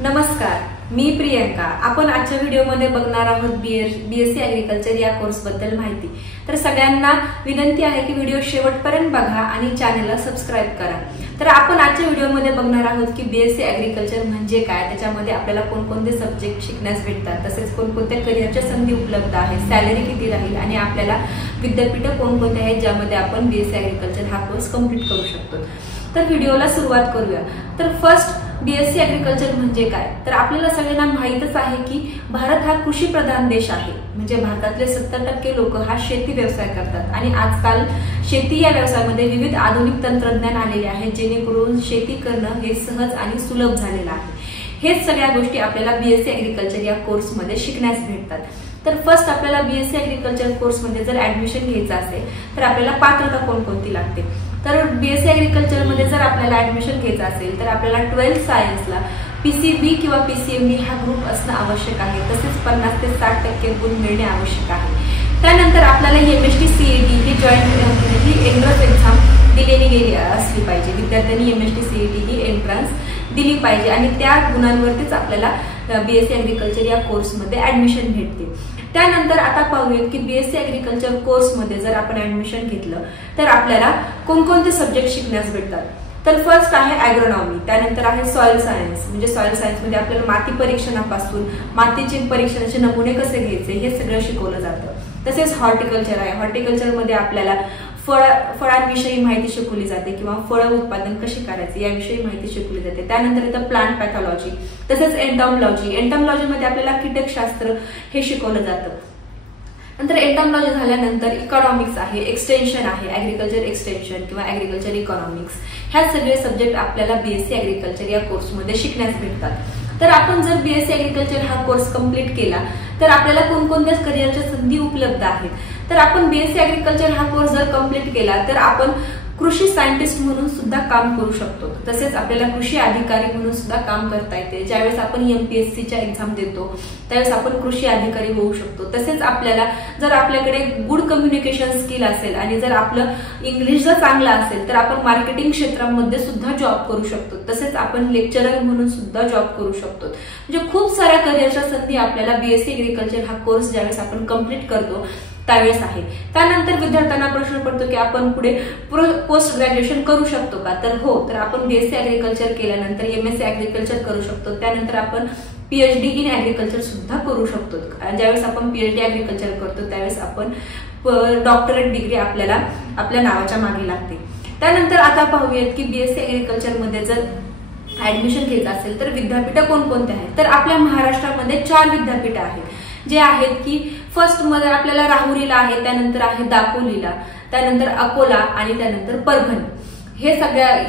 नमस्कार, मी प्रियंका। आपण आजच्या व्हिडिओमध्ये बघणार आहोत बीएससी ऍग्रीकल्चर या कोर्स बद्दल माहिती। तर सगळ्यांना विनंती आहे की व्हिडिओ शेवटपर्यंत बघा आणि चॅनलला सबस्क्राइब करा। तर आपण आजच्या व्हिडिओमध्ये बघणार आहोत की बीएससी ऍग्रीकल्चर म्हणजे काय, त्याच्यामध्ये आपल्याला कोणकोणते सब्जेक्ट शिकण्यास भेटतात, तसेच कोणकोणत्या करिअरच्या संधी उपलब्ध आहेत, सॅलरी किती राहील आणि आपल्याला विद्यापीठ कोणकोणते आहेत ज्यामध्ये आपण बीएससी ऍग्रीकल्चर हा कोर्स कंप्लीट करू शकतो। तर व्हिडिओला सुरुवात करूया। तर फर्स्ट बीएससी ऍग्रीकल्चर म्हणजे काय, तर आपल्याला सगळ्यांना माहितच आहे की भारत हा कृषी प्रधान देश आहे। म्हणजे भारतातले 70% लोक हा शेती व्यवसाय करतात आणि आजकाल शेती या व्यवसायामध्ये विविध आधुनिक तंत्रज्ञान आलेले आहे, जेणेकरून शेती करणं हे सहज आणि सुलभ झालेलं आहे। हेच सगळ्या गोष्टी आपल्याला बीएससी ऍग्रीकल्चर या कोर्समध्ये शिकण्यास भेटतात। तर फर्स्ट आपल्याला बीएससी ऍग्रीकल्चर कोर्समध्ये जर ऍडमिशन घ्यायचं असेल तर आपल्याला पात्रता कोणकोणती लागते। तर बीएससी ऍग्रीकल्चर मध्ये जर आपल्याला ऍडमिशन घ्यायचं असेल तर आपल्याला 12th सायन्सला पीसीबी किंवा पीसीएमबी हा ग्रुप असणं आवश्यक आहे, तसेच 50 ते 60% गुण मिळणे आवश्यक आहे। त्यानंतर आपल्याला एमएसटी सीईटी ही जॉईंट ही एंट्रन्स एक्झाम दिलेली गेली असली पाहिजे। विद्यार्थ्यांनी एमएसटी सीईटी ही एंट्रन्स दिली पाहिजे आणि त्या गुणांवरतीच आपल्याला बीएससी ऍग्रीकल्चर या कोर्समध्ये ऍडमिशन भेटते। त्यानंतर आता पाहूयात की बीएससी ऍग्रीकल्चर कोर्समध्ये जर आपण ऍडमिशन घेतलं तर आपल्याला कोणकोणते सब्जेक्ट शिकण्यास भेटतात। तर फर्स्ट आहे ॲग्रोनॉमी, त्यानंतर आहे सॉइल सायन्स। म्हणजे सॉइल सायन्स मध्ये आपल्याला माती परीक्षणापासून मातीचे परीक्षणाचे नमुने कसे घ्यायचे हे सगळं शिकवलं जातं। तसेच हॉर्टिकल्चर आहे, हॉर्टिकल्चर मध्ये आपल्याला फळांविषयी माहिती शिकवली जाते किंवा फळ उत्पादन कसे करायचे याविषयी माहिती शिकवली जाते। त्यानंतर येतं प्लांट पॅथॉलॉजी, तसेच एंटॉमॉलॉजी। एंटॉमॉलॉजी मध्ये आपल्याला कीटकशास्त्र हे शिकवलं जातं। नंतर एंटॉमॉलॉजी झाल्यानंतर इकॉनॉमिक्स आहे, एक्सटेन्शन आहे, ऍग्रीकल्चर एक्सटेन्शन किंवा ऍग्रीकल्चर इकॉनॉमिक्स। ह्या सगळे सब्जेक्ट आपल्याला बीएससी ऍग्रीकल्चर या कोर्समध्ये शिकण्यास भेटतात। तर आपण जर बीएससी ऍग्रीकल्चर हा कोर्स कंप्लीट केला तर आपल्याला कोणकोणत्या करिअरच्या संधी उपलब्ध आहेत। तर आपण बीएससी ऍग्रीकल्चर हा कोर्स जर कंप्लीट केला तर आपण कृषी सायंटिस्ट म्हणून सुद्धा काम करू शकतो। तसेच आपल्याला कृषी अधिकारी म्हणून सुद्धा काम करता येते। ज्यावेळेस आपण एमपीएससीच्या एक्झाम देतो त्यावेळेस आपण कृषी अधिकारी होऊ शकतो। तसेच आपल्याला जर आपल्याकडे गुड कम्युनिकेशन स्किल असेल आणि जर आपलं इंग्लिश जर चांगलं असेल तर आपण मार्केटिंग क्षेत्रामध्ये सुद्धा जॉब करू शकतो। तसेच आपण लेक्चरर म्हणून सुद्धा जॉब करू शकतो। म्हणजे खूप साऱ्या करिअरच्या संधी आपल्याला बीएससी ऍग्रीकल्चर हा कोर्स ज्यावेळेस आपण कंप्लीट करतो त्यावेळेस आहे। त्यानंतर विद्यार्थ्यांना प्रश्न पडतो की आपण पुढे पोस्ट ग्रॅज्युएशन करू शकतो का, तर हो। तर आपण बीएससी ऍग्रीकल्चर केल्यानंतर एमएससी ऍग्रीकल्चर करू शकतो। त्यानंतर आपण पीएचडी इन ऍग्रीकल्चर सुद्धा करू शकतो। ज्यावेळेस आपण पीएचडी ऍग्रीकल्चर करतो त्यावेळेस आपण डॉक्टरेट डिग्री आपल्याला आपल्या नावाच्या मागे लागते। त्यानंतर आता पाहूयात की बीएससी ऍग्रीकल्चर मध्ये जर ऍडमिशन घ्यायचं असेल तर विद्यापीठ कोणकोणते आहेत। तर आपल्या महाराष्ट्रामध्ये 4 विद्यापीठ आहेत जे आहेत की फर्स्ट मध्ये आपल्याला राहुरीला आहे, त्यानंतर आहे दापोलीला, त्यानंतर अकोला आणि त्यानंतर परभणी। हे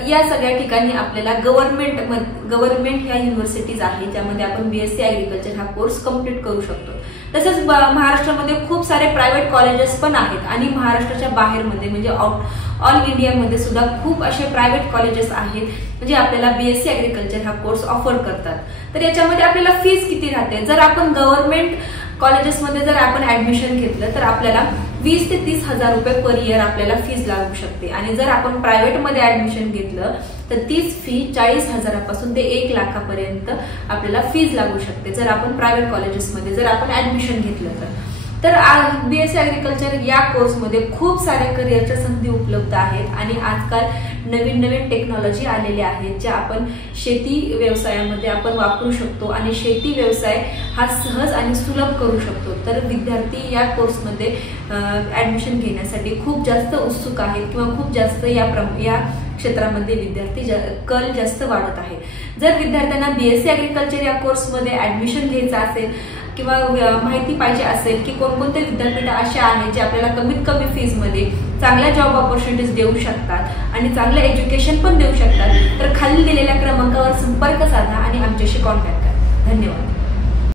या सगळ्या ठिकाणी आपल्याला गव्हर्नमेंट ह्या युनिव्हर्सिटीज आहेत ज्यामध्ये आपण बीएससी ऍग्रीकल्चर हा कोर्स कंप्लीट करू शकतो। तसेच महाराष्ट्रामध्ये खूप सारे प्रायव्हेट कॉलेजेस पण आहेत आणि महाराष्ट्राच्या बाहेरमध्ये म्हणजे ऑल इंडियामध्ये सुद्धा खूप असे प्रायव्हेट कॉलेजेस आहेत जे आपल्याला बीएससी ऍग्रीकल्चर हा कोर्स ऑफर करतात। तर याच्यामध्ये आपल्याला फीस किती राहते, जर आपण गव्हर्नमेंट कॉलेजेसमध्ये जर आपण ऍडमिशन घेतलं तर आपल्याला 20 ते 30 हजार रुपये पर इयर आपल्याला फीस लागू शकते आणि जर आपण प्रायव्हेटमध्ये ऍडमिशन घेतलं तर तीच फी 40 हजारापासून ते 1 लाखापर्यंत आपल्याला फीस लागू शकते जर आपण प्रायव्हेट कॉलेजेसमध्ये जर आपण ऍडमिशन घेतलं तर बीएससी ऍग्रीकल्चर या कोर्समध्ये खूप साऱ्या करिअरच्या संधी उपलब्ध आहेत आणि आजकाल नवीन नवीन टेक्नॉलॉजी आलेल्या आहेत ज्या आपण शेती व्यवसायामध्ये आपण वापरू शकतो आणि शेती व्यवसाय हा सहज आणि सुलभ करू शकतो। तर विद्यार्थी या कोर्समध्ये ऍडमिशन घेण्यासाठी खूप जास्त उत्सुक आहेत किंवा खूप जास्त या क्षेत्रामध्ये विद्यार्थी कल जास्त वाढत आहे। जर विद्यार्थ्यांना बीएससी ऍग्रीकल्चर या कोर्समध्ये ऍडमिशन घ्यायचं असेल किंवा माहिती पाहिजे असेल की कोणकोणते विद्यापीठ असे आहेत जे आपल्याला कमीत कमी फीजमध्ये चांगल्या जॉब ऑपॉर्च्युनिटीज देऊ शकतात आणि चांगलं एज्युकेशन पण देऊ शकतात तर खाली दिलेल्या क्रमांकावर संपर्क साधा आणि आमच्याशी कॉन्टॅक्ट करा। धन्यवाद।